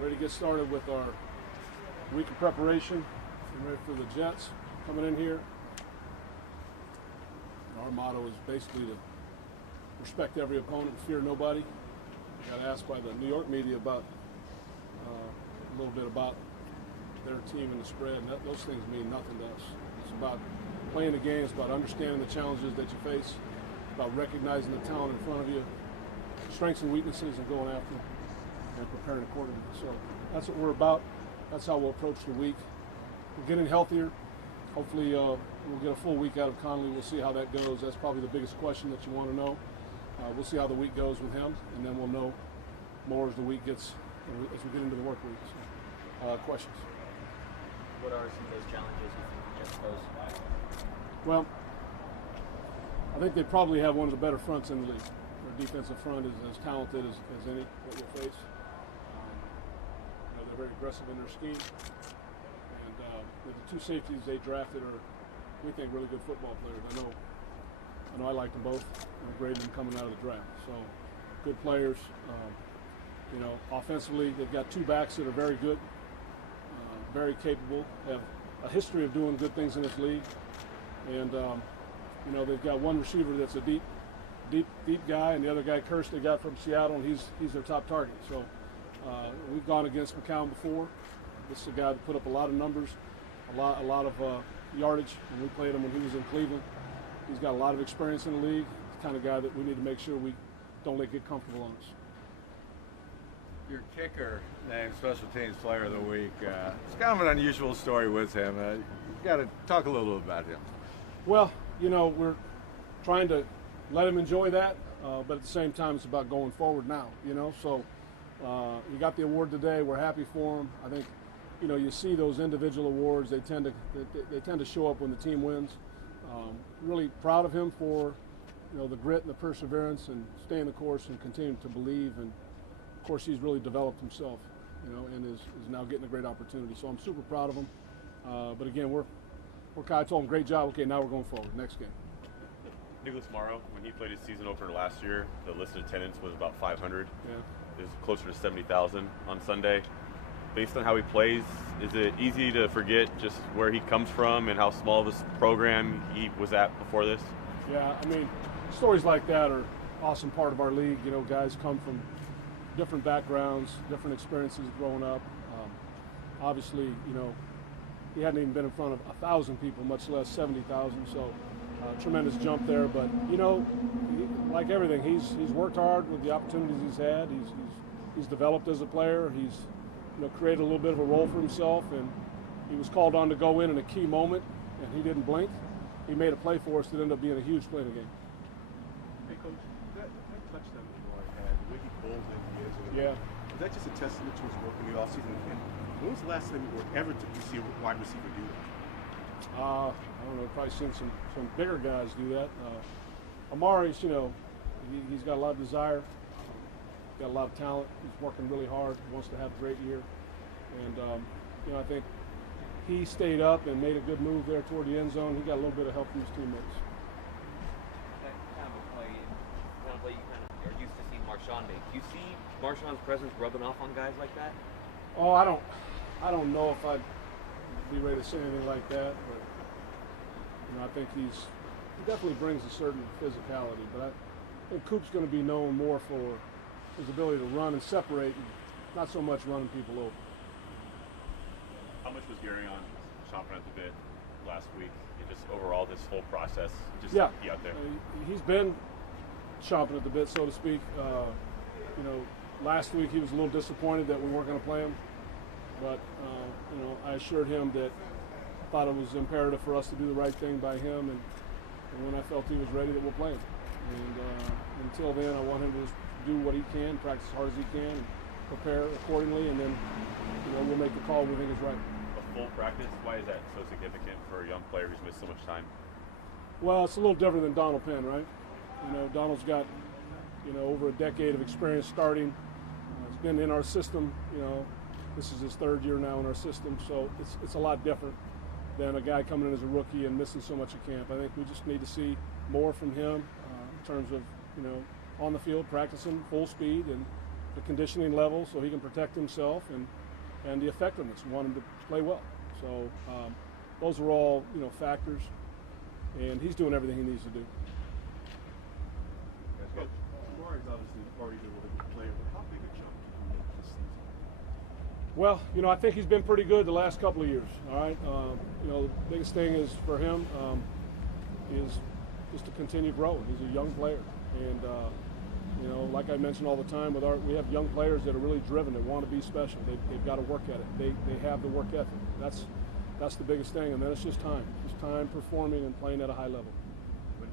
ready to get started with our week of preparation. We're ready for the Jets coming in here. Our motto is basically to respect every opponent, fear nobody. I got asked by the New York media about a little bit about their team and the spread, and those things mean nothing to us. It's about playing the game. It's about understanding the challenges that you face, about recognizing the talent in front of you, strengths and weaknesses, and going after them and preparing accordingly. So that's what we're about. That's how we'll approach the week. We're getting healthier. Hopefully we'll get a full week out of Conley. We'll see how that goes. That's probably the biggest question that you want to know. We'll see how the week goes with him, and then we'll know more as the week gets, as we get into the work week. So, questions? What are some of those challenges you think the Jets pose? Well, I think they probably have one of the better fronts in the league. Their defensive front is as talented as any that we'll face. They're very aggressive in their scheme. And the two safeties they drafted are, we think, really good football players. I know I like them both. I graded them coming out of the draft. So, good players. Offensively, they've got two backs that are very good, very capable, have a history of doing good things in this league. And, they've got one receiver that's a deep guy, and the other guy, Curse, they got from Seattle, and he's their top target. So we've gone against McCown before. This is a guy that put up a lot of numbers, a lot of yardage, and we played him when he was in Cleveland. He's got a lot of experience in the league. He's the kind of guy that we need to make sure we don't let get comfortable on us. Your kicker named Special Teams Player of the Week. It's kind of an unusual story with him. You got to talk a little about him. Well, we're trying to let him enjoy that, but at the same time, it's about going forward now. So he got the award today. We're happy for him. I think, you see those individual awards. They tend to show up when the team wins. Really proud of him for the grit and the perseverance and staying the course and continuing to believe. And of course, he's really developed himself, and is now getting a great opportunity. So I'm super proud of him. But again, I told him, great job. Okay, now we're going forward. Next game. Nicholas Morrow, when he played his season opener last year, the listed attendance was about 500. Yeah. It was closer to 70,000 on Sunday. Based on how he plays, is it easy to forget just where he comes from and how small of a program he was at before this? Yeah, stories like that are an awesome part of our league. Guys come from different backgrounds, different experiences growing up. Obviously, he hadn't even been in front of 1,000 people, much less 70,000. So, tremendous jump there. But like everything, he's worked hard with the opportunities he's had. He's developed as a player. He's created a little bit of a role for himself, and he was called on to go in a key moment, and he didn't blink. He made a play for us that ended up being a huge play in the game. Hey, Coach, that touchdown that Lamar had, the way he bowls in the end zone, yeah. Is that just a testament to his work in the offseason? And when was the last time you ever took you see a wide receiver do that? I don't know. Probably seen some bigger guys do that. Amari's, he's got a lot of desire, got a lot of talent. He's working really hard. He wants to have a great year, and I think he stayed up and made a good move there toward the end zone. He got a little bit of help from his teammates. That kind of a play you kind of are used to seeing Marshawn make. Do you see Marshawn's presence rubbing off on guys like that? Oh, I don't know if I'd be ready to say anything like that, but I think he definitely brings a certain physicality. But I think Coop's going to be known more for his ability to run and separate, and not so much running people over. How much was Gary on chomping at the bit last week? And just overall, this whole process, just yeah, be out there. He's been chomping at the bit, so to speak. Last week he was a little disappointed that we weren't going to play him, but I assured him that I thought it was imperative for us to do the right thing by him, and when I felt he was ready, that we'll play him. And until then, I want him to just do what he can, practice as hard as he can, and prepare accordingly, and then we'll make the call we think is right. A full practice? Why is that so significant for a young player who's missed so much time? Well, it's a little different than Donald Penn, right? Donald's got over a decade of experience starting. He's been in our system. This is his third year now in our system, so it's a lot different than a guy coming in as a rookie and missing so much of camp. I think we just need to see more from him in terms of on the field practicing full speed and the conditioning level so he can protect himself, and the effectiveness. We want him to play well. So those are all factors, and he's doing everything he needs to do. Mark's obviously already been a really good player, but how big a jump can he make this season? Well, I think he's been pretty good the last couple of years. All right, the biggest thing is for him is just to continue growing. He's a young player, and like I mentioned all the time, we have young players that are really driven. They want to be special. They've got to work at it. They have the work ethic. That's the biggest thing, and then it's just time performing and playing at a high level. When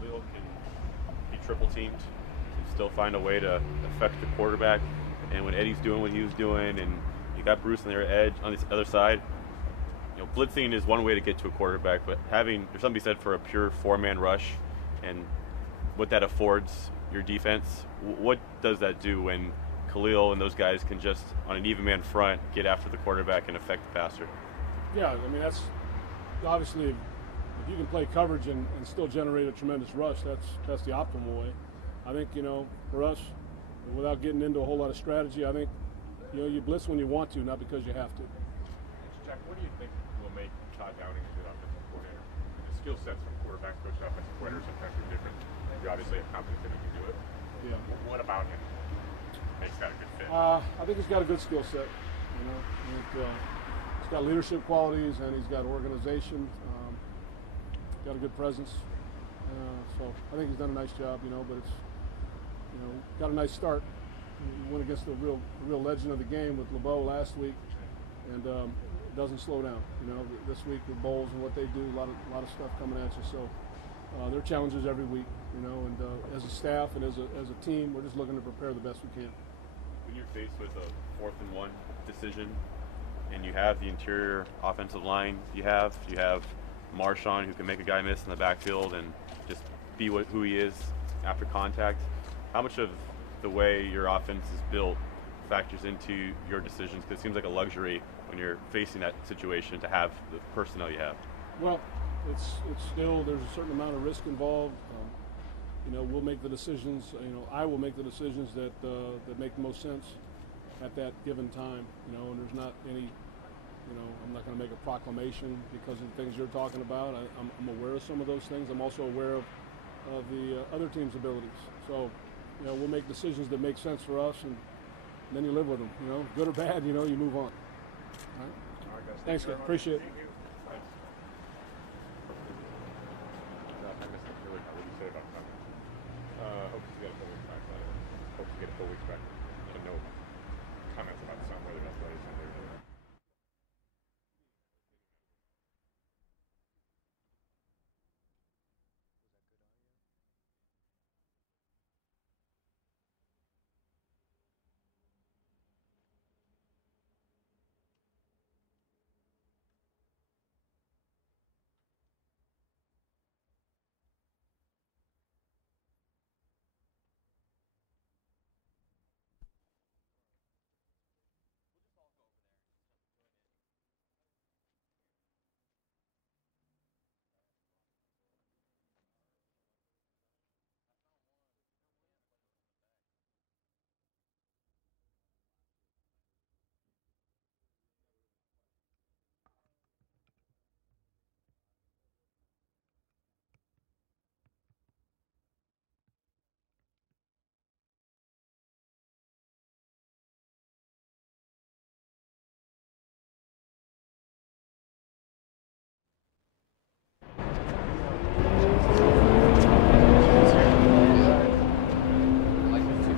Khalil can be triple teamed, can still find a way to affect the quarterback, and when Eddie's doing what he was doing, and you got Bruce on their edge on this other side, blitzing is one way to get to a quarterback, but there's something to be said for a pure four-man rush, and what that affords your defense. What does that do when Khalil and those guys can just, on an even man front, get after the quarterback and affect the passer? Yeah, I mean, that's obviously, if you can play coverage and still generate a tremendous rush, that's the optimal way. I think, for us, without getting into a whole lot of strategy, I think, you blitz when you want to, not because you have to. Jack, what do you think will make Todd Downing a good offensive coordinator? The skill sets from quarterbacks, coach, and offensive coordinators sometimes are different. You obviously have confidence that he can do it. Yeah. What about him makes that a good fit? I think he's got a good skill set. He's got leadership qualities, and he's got organization. Got a good presence. So I think he's done a nice job. But it's got a nice start. He went against the real legend of the game with LeBeau last week, and it doesn't slow down. This week with Bowles and what they do, a lot of stuff coming at you. So there are challenges every week. And as a staff and as a team, we're just looking to prepare the best we can. When you're faced with a 4th and 1 decision, and you have the interior offensive line, you have Marshawn, who can make a guy miss in the backfield and just be who he is after contact. How much of the way your offense is built factors into your decisions? Because it seems like a luxury when you're facing that situation to have the personnel you have. Well, it's still, there's a certain amount of risk involved. We'll make the decisions. I will make the decisions that make the most sense at that given time. And there's not any. I'm not going to make a proclamation because of the things you're talking about. I'm aware of some of those things. I'm also aware of the other team's abilities. So, we'll make decisions that make sense for us, and then you live with them. Good or bad, you move on. All right. All right, guys. Thanks, guys. Appreciate it. Thank you. I missed it earlier. What did you say about comments? Hope to get a full week back. Hope to get a full week back to know comments about some, whether that's what he said there.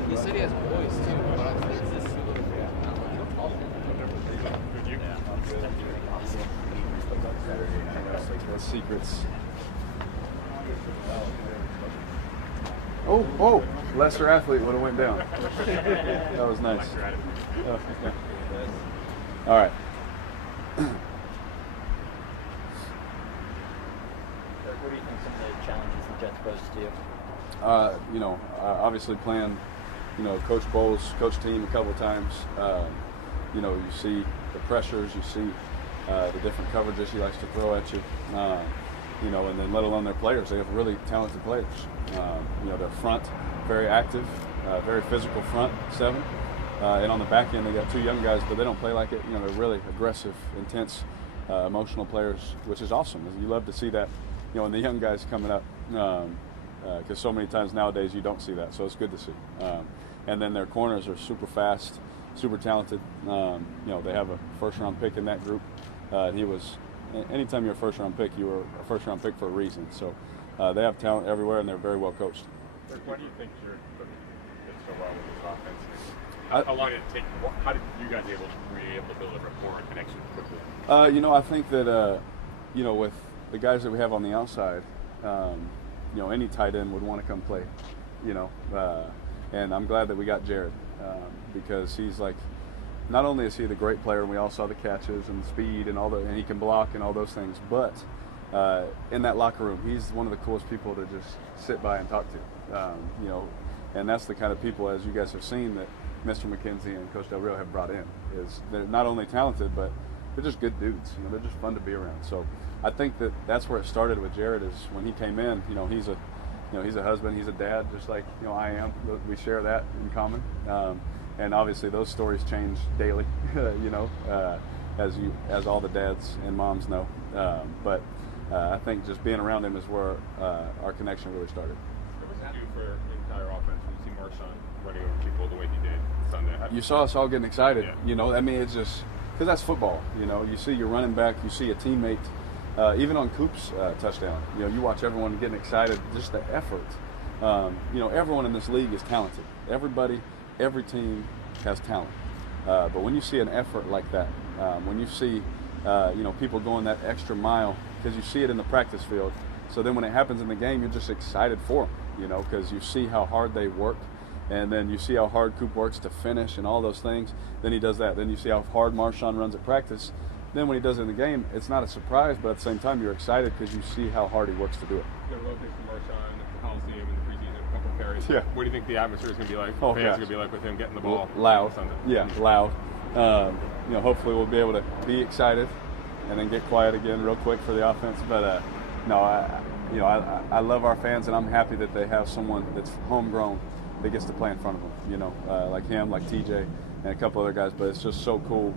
He said he has boys too, but I think this Those secrets. Oh, lesser athlete would have went down. That was nice. All right. What do you think some of the challenges the Jets posed to you? Obviously playing, Coach Bowles, coach team a couple of times. You see the pressures, you see the different coverages he likes to throw at you. And then let alone their players. They have really talented players. Their front, very active. very physical front seven, and on the back end they got two young guys, but they don't play like it. They're really aggressive, intense, emotional players, which is awesome. You love to see that, in the young guys coming up, because so many times nowadays you don't see that. So it's good to see. And then their corners are super fast, super talented. They have a first-round pick in that group. He was. Anytime you're a first-round pick, you were a first-round pick for a reason. So they have talent everywhere, and they're very well coached. Why do you think Jared did so well with this offense? How long did it take? How did you guys were you able to build a rapport and connection quickly? I think that with the guys that we have on the outside, any tight end would want to come play. And I'm glad that we got Jared because he's like. Not only is he the great player, and we all saw the catches and speed and and he can block and all those things, but in that locker room, he's one of the coolest people to just sit by and talk to. And that's the kind of people, as you guys have seen, that Mr. McKenzie and Coach Del Rio have brought in. Is they're not only talented, but they're just good dudes. They're just fun to be around. So I think that's where it started with Jared. Is when he came in. He's a husband, he's a dad, just like I am. We share that in common. And obviously those stories change daily, as all the dads and moms know. But I think just being around him is where our connection really started. What was it do for the entire offense when you see Marshawn running over people the way he did Sunday? You saw us all getting excited. Yeah. It's just because that's football. You see your running back, you see a teammate, even on Coop's touchdown. You watch everyone getting excited, just the effort. Everyone in this league is talented. Every team has talent, but when you see an effort like that, when you see people going that extra mile, because you see it in the practice field, so then when it happens in the game, you're just excited for them, because you see how hard they work, and then you see how hard Coop works to finish and all those things. Then he does that. Then you see how hard Marshawn runs at practice. Then when he does it in the game, it's not a surprise, but at the same time, you're excited because you see how hard he works to do it. The road big for Marshawn at the Coliseum in the preseason, a couple of carries. Yeah. What do you think the atmosphere is going to be like? Oh, fans gosh. are going to be like with him getting the ball? Loud. Sunday? Yeah, loud. Hopefully we'll be able to be excited and then get quiet again real quick for the offense. But I love our fans, and I'm happy that they have someone that's homegrown that gets to play in front of them. Like him, like TJ, and a couple other guys. But it's just so cool.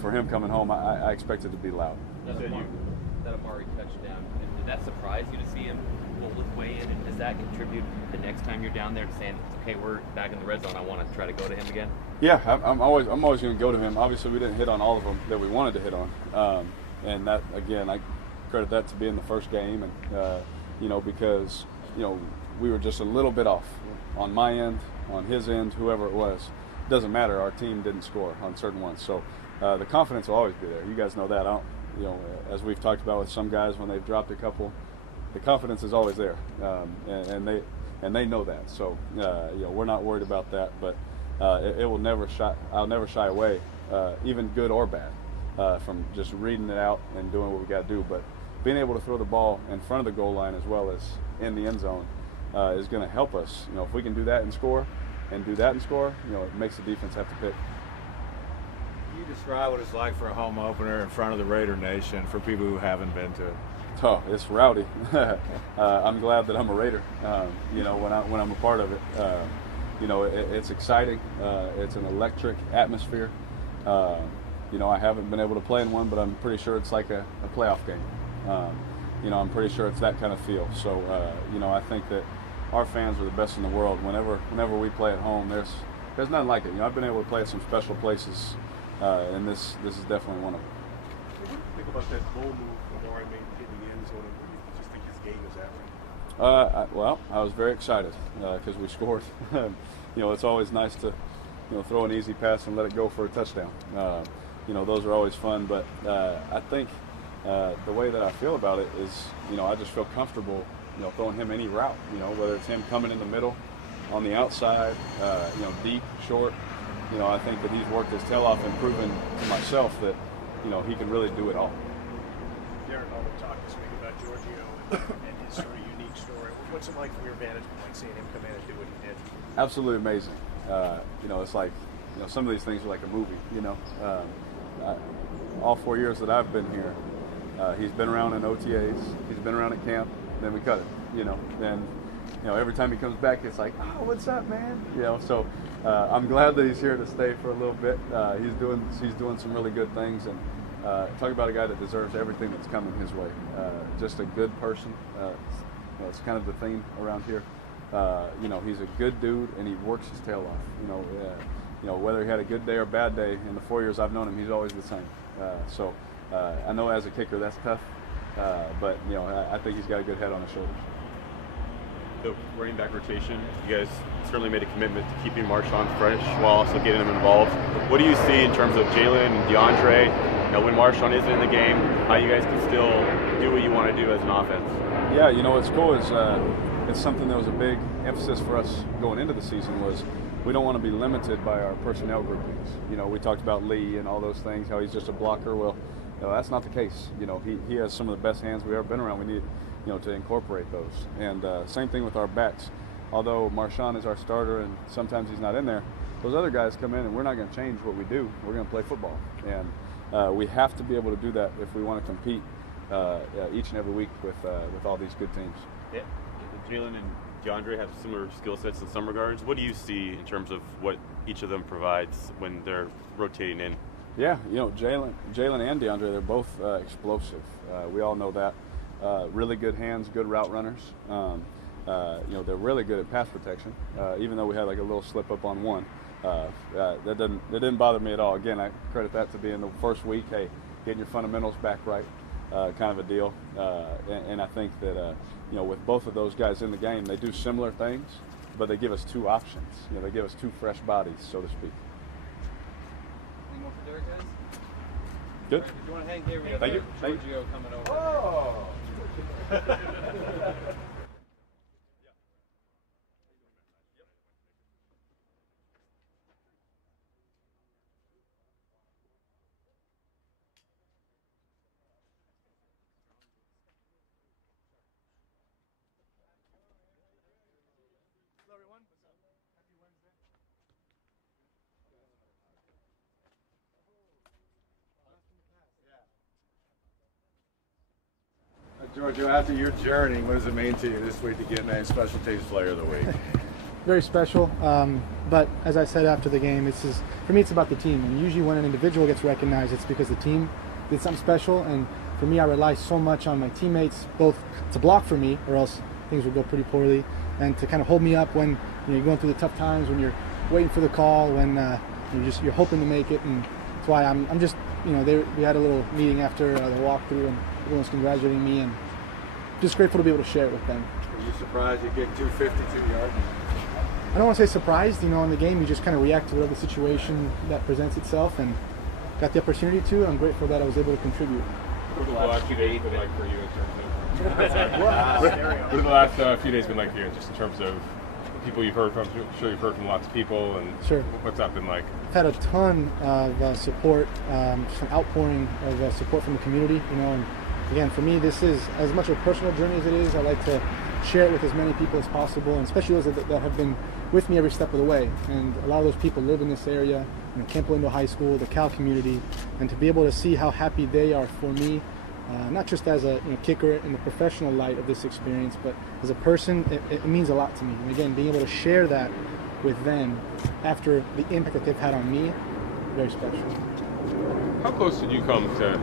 For him coming home, I expect it to be loud. That Amari touchdown, did that surprise you to see him pull his way in? And does that contribute the next time you're down there to saying, okay, we're back in the red zone, I want to try to go to him again? Yeah, I'm always going to go to him. Obviously, we didn't hit on all of them that we wanted to hit on, and that again, I credit that to being the first game, and because we were just a little bit off on my end, on his end, whoever it was. It doesn't matter. Our team didn't score on certain ones, so the confidence will always be there. You guys know that. As we've talked about with some guys when they've dropped a couple, the confidence is always there, and they know that. So we're not worried about that, but it will never shy. I'll never shy away, even good or bad, from just reading it out and doing what we got to do. But being able to throw the ball in front of the goal line as well as in the end zone is going to help us. If we can do that and score, it makes the defense have to pick. Can you describe what it's like for a home opener in front of the Raider Nation for people who haven't been to it? Oh, it's rowdy. I'm glad that I'm a Raider. When I'm a part of it, it's exciting. It's an electric atmosphere. I haven't been able to play in one, but I'm pretty sure it's like a playoff game. I'm pretty sure it's that kind of feel. So, I think that our fans are the best in the world. Whenever we play at home, there's nothing like it. I've been able to play at some special places, and this is definitely one of them. What do you think about that bold move Amari made hitting the end zone? What do you just think his game is at? I was very excited because we scored. It's always nice to throw an easy pass and let it go for a touchdown. Those are always fun, but I think the way that I feel about it is, I just feel comfortable, throwing him any route, whether it's him coming in the middle, on the outside, deep, short. I think that he's worked his tail off and proven to myself that, he can really do it all. Darren, all the talk this week about Giorgio and his sort of unique story. What's it like from your vantage point, like seeing him come in and do what he did? Absolutely amazing. It's like, some of these things are like a movie, all 4 years that I've been he's been around in OTAs, he's been around at camp, then we cut it, and every time he comes back, it's like, oh, what's up, man? So I'm glad that he's here to stay for a little bit. He's doing some really good things, and talk about a guy that deserves everything that's coming his way. Just a good person. It's kind of the theme around here. He's a good dude, and he works his tail off. Whether he had a good day or bad day, in the 4 years I've known him, he's always the same. I know as a kicker that's tough, but I think he's got a good head on his shoulders. The running back rotation, you guys certainly made a commitment to keeping Marshawn fresh while also getting him involved. What do you see in terms of Jalen and DeAndre? When Marshawn isn't in the game, how you guys can still do what you want to do as an offense? Yeah, what's cool is it's something that was a big emphasis for us going into the season was we don't want to be limited by our personnel groupings. We talked about Lee and all those things, how he's just a blocker. Well, that's not the case. He has some of the best hands we've ever been around. We need to incorporate those. And same thing with our backs. Although Marshawn is our starter and sometimes he's not in there, those other guys come in and we're not going to change what we do. We're going to play football. And we have to be able to do that if we want to compete each and every week with all these good teams. Yeah. Jalen and DeAndre have similar skill sets in some regards. What do you see in terms of what each of them provides when they're rotating in? Yeah, Jalen and DeAndre, they're both explosive. We all know that. Really good hands, good route runners. They're really good at pass protection. Even though we had like a little slip up on one, that didn't bother me at all. Again, I credit that to being the first week. Hey, getting your fundamentals back right, kind of a deal. And I think that with both of those guys in the game, they do similar things, but they give us two options. They give us two fresh bodies, so to speak. Any more for Derek, guys? Good. If you want to hang there, we have Thank you. Giorgio coming over. Oh! Giorgio, after your journey, what does it mean to you this week to get named Special Teams Player of the Week? Very special, but as I said after the game, for me it's about the team, and usually when an individual gets recognized, it's because the team did something special, and for me I rely so much on my teammates, both to block for me or else things would go pretty poorly, and to kind of hold me up when you're going through the tough times, when you're waiting for the call, when you're hoping to make it, and that's why I'm just we had a little meeting after the walkthrough, and everyone's congratulating me, and just grateful to be able to share it with them. Were you surprised you kicked 252 yards? I don't want to say surprised. In the game you just kind of react to whatever situation that presents itself, and got the opportunity to. I'm grateful that I was able to contribute. What have the last few days been like for you in terms of? What have the last few days been like for you, just in terms of people you've heard from? I'm sure you've heard from lots of people, and sure. What's that been like? I've had a ton of support, just an outpouring of support from the community. And again, for me, this is as much a personal journey as it is. I like to share it with as many people as possible, and especially those that have been with me every step of the way. And a lot of those people live in this area, Camp Lindo High School, the Cal community, and to be able to see how happy they are for me, not just as a kicker in the professional light of this experience, but as a person, it means a lot to me. And again, being able to share that with them after the impact that they've had on me, very special. How close did you come to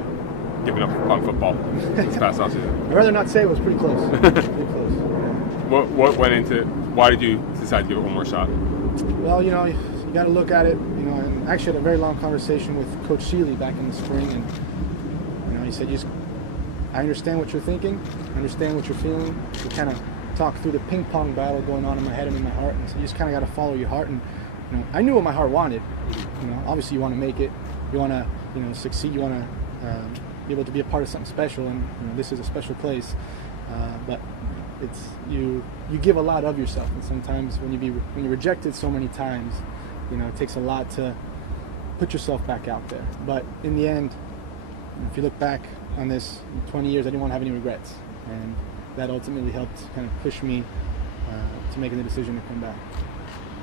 giving up on football this past offseason? I'd rather not say. It was pretty close. Pretty close. What went into? Why did you decide to give it one more shot? Well, you got to look at it. And I actually had a very long conversation with Coach Seeley back in the spring, and he said, I understand what you're thinking, I understand what you're feeling. We kind of talked through the ping pong battle going on in my head and in my heart, and so you just kind of got to follow your heart. And I knew what my heart wanted. Obviously you want to make it, you want to succeed, you want to be able to be a part of something special, and this is a special place. But it's you give a lot of yourself, and sometimes when you're rejected so many times, it takes a lot to put yourself back out there. But in the end, if you look back on this 20 years, I didn't want to have any regrets, and that ultimately helped kind of push me to making the decision to come back.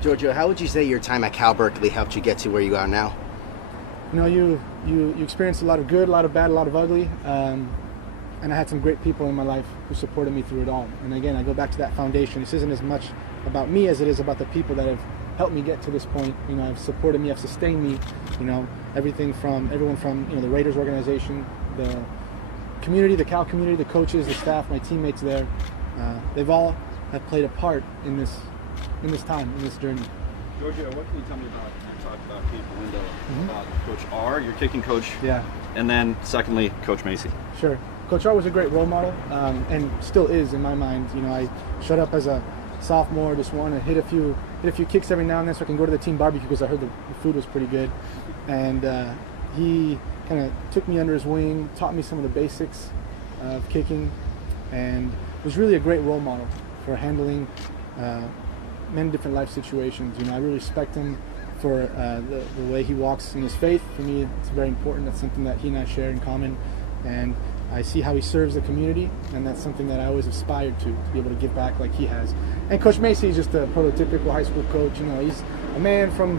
Giorgio, how would you say your time at Cal Berkeley helped you get to where you are now? You experienced a lot of good, a lot of bad, a lot of ugly. and I had some great people in my life who supported me through it all. And again, I go back to that foundation. This isn't as much about me as it is about the people that have helped me get to this point. You know, have supported me, have sustained me. You know, everyone from the Raiders organization, the community, the Cal community, the coaches, the staff, my teammates there. They've all have played a part in this time, in this journey. Giorgio, what can you tell me about, you talked about Keith Window, about Coach R, your kicking coach, Yeah. and then secondly, Coach Macy? Sure. Coach R was a great role model, and still is in my mind. You know, I showed up as a sophomore, just wanted to hit a few kicks every now and then so I can go to the team barbecue because I heard the food was pretty good. And he kind of took me under his wing, taught me some of the basics of kicking, and was really a great role model for handling many different life situations. You know, I really respect him for the way he walks in his faith. For me, it's very important. That's something that he and I share in common. And I see how he serves the community, and that's something that I always aspired to be able to give back like he has. And Coach Macy is just a prototypical high school coach. You know, he's a man from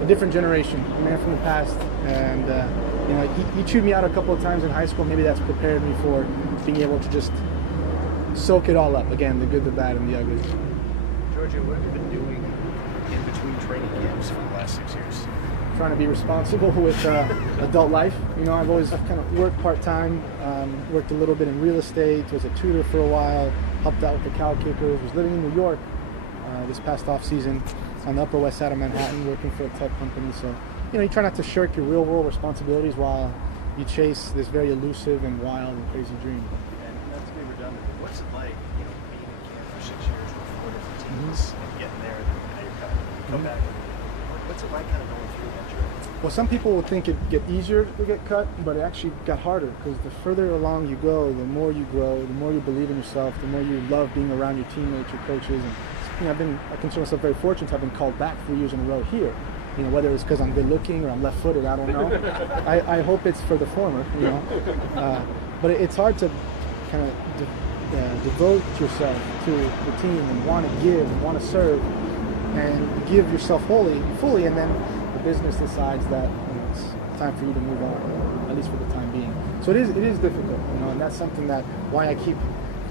a different generation, a man from the past. And, you know, he chewed me out a couple of times in high school. Maybe that's prepared me for being able to just soak it all up. Again, the good, the bad, and the ugly. Giorgio, what have you been doing in between training camps for the last 6 years? Trying to be responsible with adult life. You know, I've kind of worked part-time, worked a little bit in real estate, was a tutor for a while, helped out with the Cal Kickers, was living in New York this past off-season on the Upper West Side of Manhattan, working for a tech company. So, you know, you try not to shirk your real-world responsibilities while you chase this very elusive and wild and crazy dream. And not to be redundant, but what's it like, you know, being in camp for 6 years with 4 different teams and getting there and now you're cut, you come back and what's it like kind of going through that journey? Well, some people would think it'd get easier to get cut, but it actually got harder because the further along you go, the more you grow, the more you believe in yourself, the more you love being around your teammates, your coaches. And you know, I consider myself very fortunate to have been called back 3 years in a row here. You know, whether it's because I'm good looking or I'm left footed, I don't know. I hope it's for the former, you know. But it's hard to kind of devote yourself to the team and want to give and want to serve and give yourself fully, and then the business decides that, you know, it's time for you to move on, at least for the time being. So it is difficult, you know, and that's something that why I keep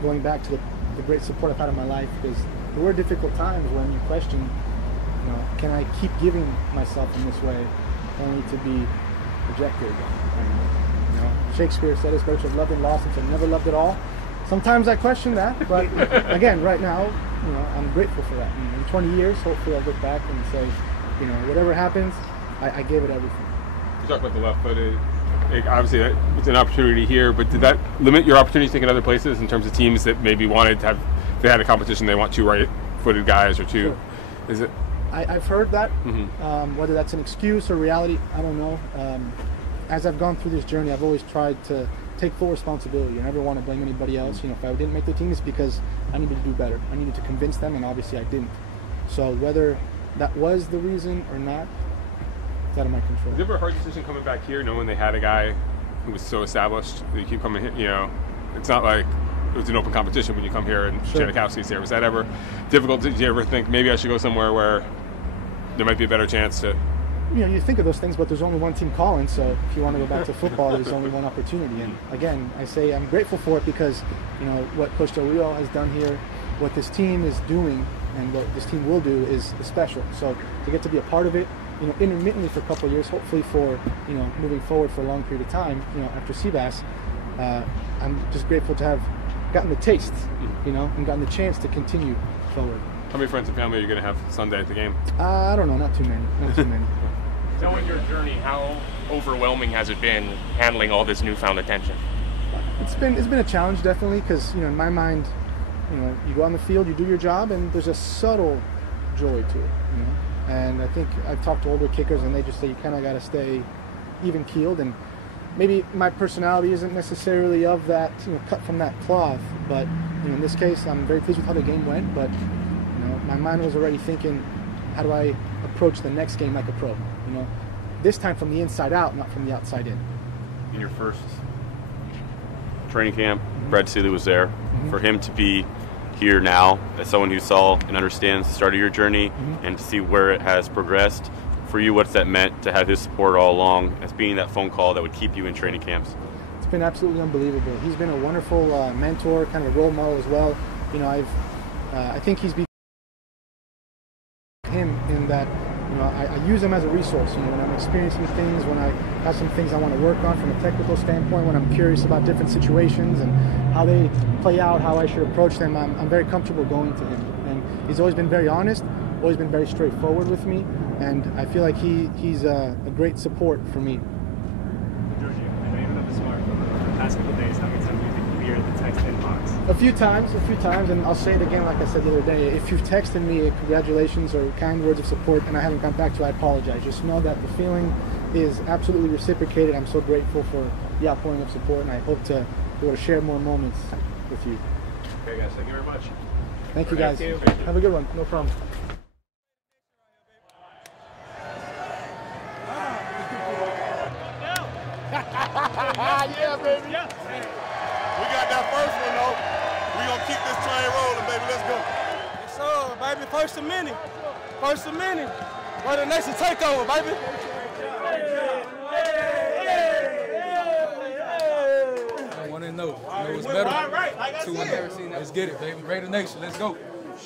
going back to the great support I've had in my life, because there were difficult times when you question, you know, can I keep giving myself in this way only to be rejected again? And, you know, Shakespeare said his coach had loved and lost and said never loved at all. Sometimes I question that, but again, right now, you know, I'm grateful for that. And in 20 years, hopefully I'll look back and say, you know, whatever happens, I gave it everything. You talk about the left-footed. Obviously, it's an opportunity here, but did that limit your opportunities to take in other places in terms of teams that maybe wanted to have, if they had a competition, they want 2 right-footed guys or 2? Sure. Is it? I've heard that. Whether that's an excuse or reality, I don't know. As I've gone through this journey, I've always tried to take full responsibility. I never want to blame anybody else. You know, if I didn't make the team, it's because I needed to do better. I needed to convince them, and obviously I didn't. So whether that was the reason or not, it's out of my control. Was it ever a hard decision coming back here, knowing they had a guy who was so established that you keep coming here? You know, it's not like it was an open competition when you come here and Janikowski's here. Was that ever difficult? Did you ever think maybe I should go somewhere where there might be a better chance to? You know, you think of those things, but there's only one team calling, so if you want to go back to football, there's only one opportunity. And again, I say I'm grateful for it because, you know, what Coach Del Rio has done here, what this team is doing, and what this team will do is special. So to get to be a part of it, you know, intermittently for a couple of years, hopefully for, you know, moving forward for a long period of time, you know, after Seabass, I'm just grateful to have gotten the taste, you know, and gotten the chance to continue forward. How many friends and family are you going to have Sunday at the game? I don't know, not too many. Not too many. Knowing your journey, how overwhelming has it been handling all this newfound attention? It's been a challenge, definitely, because, you know, in my mind, you know, you go on the field, you do your job, and there's a subtle joy to it, you know. And I think I've talked to older kickers, and they just say you kind of got to stay even keeled. And maybe my personality isn't necessarily of that, you know, cut from that cloth. But, you know, in this case, I'm very pleased with how the game went. But, you know, my mind was already thinking, how do I approach the next game like a pro? You know, this time from the inside out, not from the outside in. In your first training camp, Brad Seeley was there. For him to be here now as someone who saw and understands the start of your journey and to see where it has progressed, for you, what's that meant to have his support all along as being that phone call that would keep you in training camps? It's been absolutely unbelievable. He's been a wonderful mentor, kind of a role model as well. You know, I think he's become him in that, you know, I use him as a resource. You know, when I'm experiencing things, when I have some things I want to work on from a technical standpoint, when I'm curious about different situations and how they play out, how I should approach them, I'm very comfortable going to him. And he's always been very honest, always been very straightforward with me, and I feel like he's a great support for me. Giorgio, I know you've been up the smart for the past couple of days. How many times do you think you hear the text inbox? A few times, and I'll say it again like I said the other day. If you've texted me congratulations or kind words of support and I haven't come back to you, I apologize. Just know that the feeling is absolutely reciprocated. I'm so grateful for the outpouring of support, and I hope to be able to share more moments with you. Okay, guys, thank you very much. Thank you, guys. Have a good one. No problem. Yeah, baby. Yeah. We got that first one, though. We gonna keep this train rolling, baby. Let's go. Yes, sir, baby. First of many. First of many. We're the next to take over, baby. I want to know. It's better. 200. Let's get it, baby. Raider Nation. Let's go.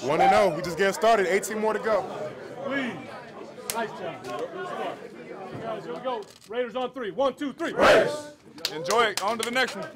1-0. We just getting started. 18 more to go. Please. Nice job. Guys, here we go. Raiders on 3. 1, 2, 3. Raiders. Enjoy it. On to the next one.